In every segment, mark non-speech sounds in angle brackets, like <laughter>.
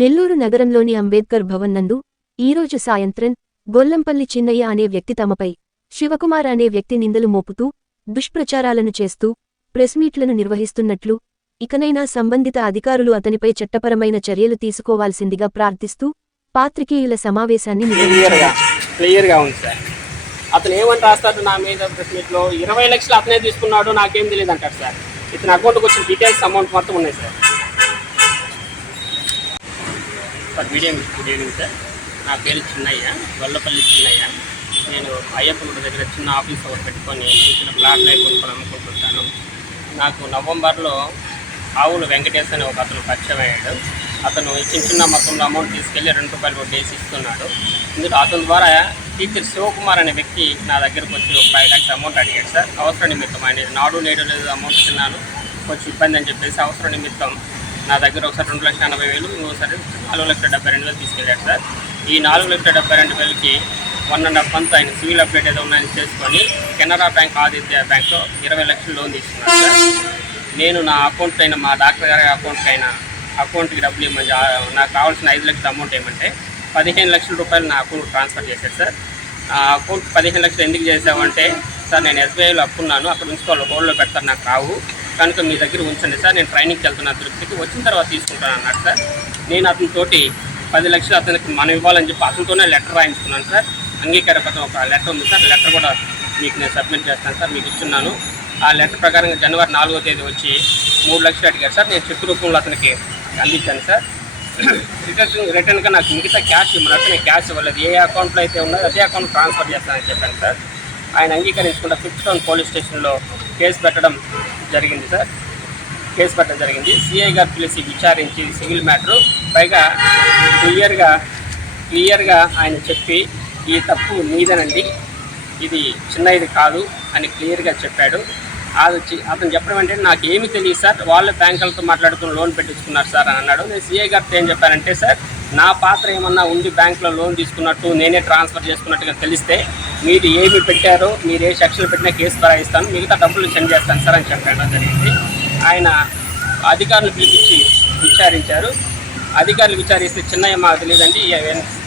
నెల్లూరు నగరంలోని అంబేద్కర్ భవన్ నందు ఈరోజు సాయంత్రం గొల్లంపల్లి చిన్నయ్య అనే వ్యక్తి తమపై శివకుమార్ అనే వ్యక్తి నిందలు మోపుతూ దుష్ప్రచారాలను చేస్తూ ప్రెస్మీట్లను నిర్వహిస్తున్నట్లు ఇకనైనా సంబంధిత అధికారులు అతనిపై చట్టపరమైన చర్యలు తీసుకోవాల్సిందిగా ప్రార్థిస్తూ పాత్రికేయుల సమావేశాన్ని క్లియర్గా ఉంది సార్. అతను ఏమని రాస్తాడు నా మీద ప్రెస్మీట్లో ఇరవై లక్షలు అతనే తీసుకున్నాడు నాకేం తెలియదు అంటారు సార్. ఇతని అకౌంట్కి వచ్చిన డీటెయిల్స్ అమౌంట్ మొత్తం ఉన్నాయి sir. Sir medium good evening sir. నా పేరు చిన్నయ్య గొల్లపల్లి చిన్నయ్య. నేను అయ్యప్ప దగ్గర చిన్న ఆఫీస్ ఒకటి పెట్టుకొని చిన్న ప్లాట్లు అయి కొనుక్కొని నాకు నవంబర్లో ఆవులు వెంకటేష్ అనే ఒక అతను పరిచయం అయ్యాడు. అతను చిన్న చిన్న మొత్తంలో అమౌంట్ తీసుకెళ్ళి రెండు రూపాయలు వడ్డీ వేసి ఇస్తున్నాడు. ఇందులో అతని ద్వారా టీచర్ శివకుమార్ అనే వ్యక్తి నా దగ్గరకు వచ్చి ఒక ఫైవ్ ల్యాక్స్ అమౌంట్ అడిగాడు సార్. అవసరం నిమిత్తం ఆయన నాడు నేడు లేదు అమౌంట్ తిన్నాను. కొంచెం ఇబ్బంది అని చెప్పేసి అవసరం నిమిత్తం నా దగ్గర ఒకసారి రెండు లక్షల ఎనభై వేలు ఇంకోసారి నాలుగు లక్షల డెబ్బై రెండు వేలు తీసుకెళ్ళాడు సార్. ఈ నాలుగు లక్షల డెబ్బై రెండు వేలకి వన్ అండ్ హాఫ్ మంత్ ఆయన సివిల్ అప్డేట్ ఏదో ఉన్నాయని చేసుకొని కెనరా బ్యాంక్ ఆదిత్య బ్యాంక్లో ఇరవై లక్షలు లోన్ తీసుకున్నాను సార్. నేను నా అకౌంట్ అయిన మా డాక్టర్ గారి అకౌంట్కి అయినా అకౌంట్కి డబ్బులు ఇవ్వమని నాకు కావాల్సిన ఐదు లక్షల అమౌంట్ ఏమంటే పదిహేను లక్షల రూపాయలు నా అకౌంట్ ట్రాన్స్ఫర్ చేశారు సార్. ఆ అకౌంట్ పదిహేను లక్షలు ఎందుకు చేసామంటే సార్ నేను ఎస్బీఐలో అప్పున్నాను అక్కడ ఉంచుకోవాలి హోల్డ్లో పెడతారు నాకు రావు. కనుక మీ దగ్గర ఉంచండి సార్. నేను ట్రైనింగ్కి వెళ్తున్నాను తిరుపతికి వచ్చిన తర్వాత తీసుకుంటాను అన్నాడు సార్. నేను అతనితోటి పది లక్షలు అతనికి మనం ఇవ్వాలని చెప్పి అతనితోనే లెటర్ రాయించుకున్నాను సార్. అంగీకార పత్రం ఒక లెటర్ ఉంది సార్. లెటర్ కూడా మీకు నేను సబ్మిట్ చేస్తాను సార్. మీకు ఇస్తున్నాను ఆ లెటర్ ప్రకారంగా జనవరి నాలుగో తేదీ వచ్చి మూడు లక్షలు అడిగారు సార్. నేను చెక్ రూపంలో అతనికి అందించాను సార్. రిటర్న్ రిటర్న్గా నాకు మిగతా క్యాష్ ఇవ్వమంటే నేను క్యాష్ ఇవ్వలేదు. ఏ అకౌంట్లో అయితే ఉన్నదో అదే అకౌంట్ ట్రాన్స్ఫర్ చేస్తానని చెప్పాను సార్. ఆయన అంగీకరించకుండా ఫిఫ్త్ టౌన్ పోలీస్ స్టేషన్లో కేసు పెట్టడం జరిగింది సార్. కేసు పెట్టడం జరిగింది. సిఐ గారు పిలిచి విచారించి సివిల్ మ్యాటరు. పైగా క్లియర్గా క్లియర్గా ఆయన చెప్పి ఈ తప్పు నీదనండి. ఇది చిన్న ఇది కాదు అని క్లియర్గా చెప్పాడు. అది వచ్చి- అతను చెప్పడం అంటే నాకు ఏమి తెలియదు సార్. వాళ్ళ బ్యాంకులతో మాట్లాడుకుని లోన్ పెట్టించుకున్నారు సార్ అని అన్నాడు. నేను సీఏ గారితో ఏం చెప్పానంటే సార్ నా పాత్ర ఏమన్నా ఉండి బ్యాంకులో లోన్ తీసుకున్నట్టు నేనే ట్రాన్స్ఫర్ చేసుకున్నట్టుగా తెలిస్తే మీరు ఏమి పెట్టారో మీరు ఏ సెక్షన్ పెట్టినా కేసు బరాయిస్తాను మిగతా డబ్బులు సెండ్ చేస్తాను సార్ అని చెప్పడం జరిగింది. ఆయన అధికారులు పిలిపించి విచారించారు. అధికారులు విచారిస్తే చిన్నయ్య మాకు తెలియదండి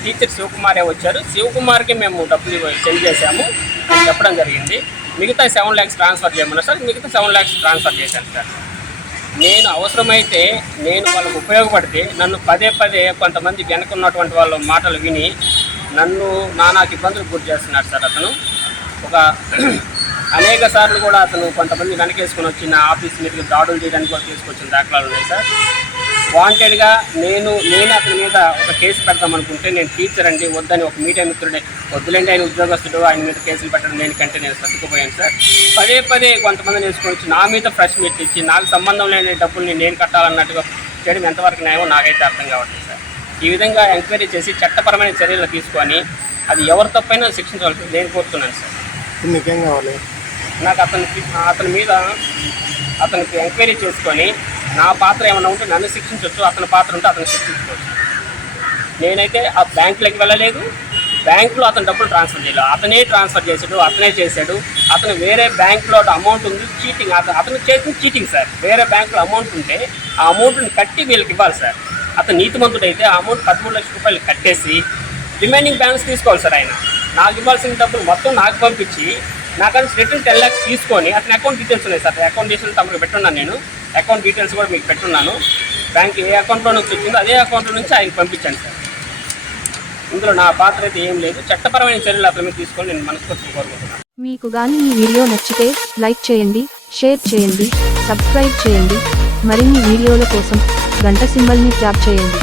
టీచర్ శివకుమారే వచ్చారు. శివకుమార్కి మేము డబ్బులు సెండ్ చేశాము అని చెప్పడం జరిగింది. మిగతా సెవెన్ ల్యాక్స్ ట్రాన్స్ఫర్ చేయమన్నారు సార్. మిగతా సెవెన్ ల్యాక్స్ ట్రాన్స్ఫర్ చేశాను సార్. నేను అవసరమైతే నేను వాళ్ళకు ఉపయోగపడితే నన్ను పదే పదే కొంతమంది వెనకున్నటువంటి వాళ్ళ మాటలు విని నన్ను నానాకి ఇబ్బందులు గురి చేస్తున్నారు సార్ అతను. ఒక <clears throat> అనేక సార్లు కూడా అతను కొంతమంది వెనకేసుకొని వచ్చి నా ఆఫీస్ మీదకి దాడులు చేయడానికి కూడా తీసుకొచ్చిన దాఖలాలు ఉన్నాయి సార్. వాంటెడ్గా నేను నేను అతని మీద ఒక కేసు పెడదాం అనుకుంటే నేను టీచర్ అండి వద్దని ఒక మీడియా మిత్రుడే వద్దులేండి ఆయన ఉద్యోగస్తుడు ఆయన మీద కేసులు పెట్టడం దేనికంటే నేను సర్దుకుపోయాను సార్. పదే పదే కొంతమంది వేసుకొని వచ్చి నా మీద ఫ్రెష్ మీట్ ఇచ్చి నాకు సంబంధం లేని డబ్బుల్ని నేను కట్టాలన్నట్టుగా చేయడం ఎంతవరకు న్యాయమో నాకైతే అర్థం కావట్లేదు సార్. ఈ విధంగా ఎంక్వైరీ చేసి చట్టపరమైన చర్యలు తీసుకొని అది ఎవరి తప్పైనా శిక్షించవలసి నేను కోరుతున్నాను సార్. నీకేం కావాలి? నాకు అతని అతని మీద అతనికి ఎంక్వైరీ చేసుకొని నా పాత్ర ఏమైనా ఉంటే నన్ను శిక్షించవచ్చు అతని పాత్ర ఉంటే అతను శిక్షించుకోవచ్చు. నేనైతే ఆ బ్యాంకులోకి వెళ్ళలేదు. బ్యాంకులో అతను డబ్బులు ట్రాన్స్ఫర్ చేయలేదు. అతనే ట్రాన్స్ఫర్ చేశాడు అతనే చేశాడు. అతను వేరే బ్యాంకులో అమౌంట్ ఉంది చీటింగ్ అతను అతను చేసిన చీటింగ్ సార్ వేరే బ్యాంకులో అమౌంట్ ఉంటే ఆ అమౌంట్ని కట్టి వీళ్ళకి ఇవ్వాలి సార్ అతను నీతిమంతుడైతే ఆ అమౌంట్ పదమూడు లక్షల రూపాయలు కట్టేసి రిమైనింగ్ బ్యాలెన్స్ తీసుకోవాలి సార్ ఆయన. నాకు ఇవ్వాల్సిన డబ్బులు మొత్తం నాకు పంపించి నాకు రిటర్న్ టెన్ ల్యాక్స్ తీసుకొని అతని అకౌంట్ డీటెయిల్స్ ఉన్నాయి సార్ అకౌంట్ డీటెయిల్స్ తమకు పెట్టున్నాను నేను. అకౌంట్ డీటెయిల్స్ కూడా మీకు పెట్టున్నాను. బ్యాంక్ ఏ అకౌంట్లో నుంచి వచ్చిందో అదే అకౌంట్ నుంచి ఆయనకు పంపించండి సార్. ఇందులో నా పాత్ర అయితే ఏం లేదు. చట్టపరమైన చర్యలు అతని తీసుకొని నేను మనస్ఫూర్తిగా కోరుకుంటున్నాను. మీకు గాని ఈ వీడియో నచ్చితే లైక్ చేయండి షేర్ చేయండి సబ్స్క్రైబ్ చేయండి. మరిన్ని వీడియోల కోసం గంట సింబల్ని ట్యాప్ చేయండి.